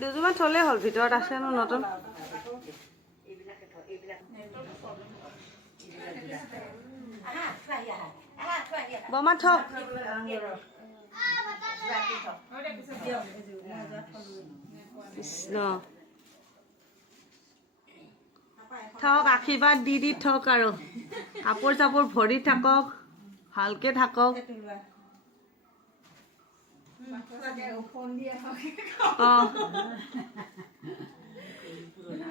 দুযোৰমান থ'লেই হ'ল, ভিতৰত আছে ন নতুন। বমা থক। কৃষ্ণ থক, আশীৰ্বাদ দি থক আৰু কাপোৰ চাপোৰ ভৰি থাকক, ভালকে থাকক।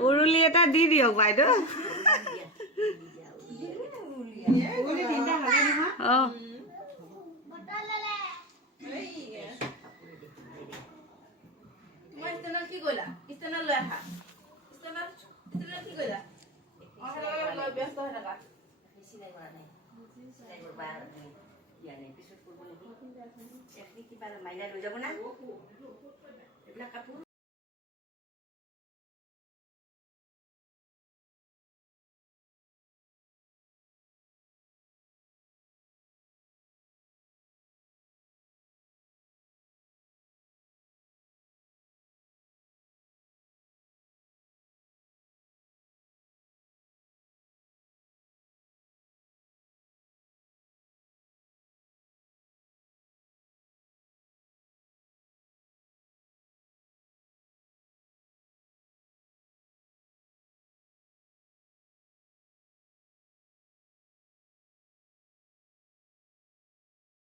উৰুলি এটা দি দিয়ক বাইদেউ। কি কৰিলা? ষ্টেণ্ডত লৈ আহা। ষ্টেণ্ডত কি কৰিলা? ব্যস্ত হৈ থাকা। চিলাই কৰা নাই। চিলাই কৰবা দিয়া নাই, পিছত কৰিব নেকি? কিবা মাইনা লৈ যাব না এইবিলাক কাপোৰ।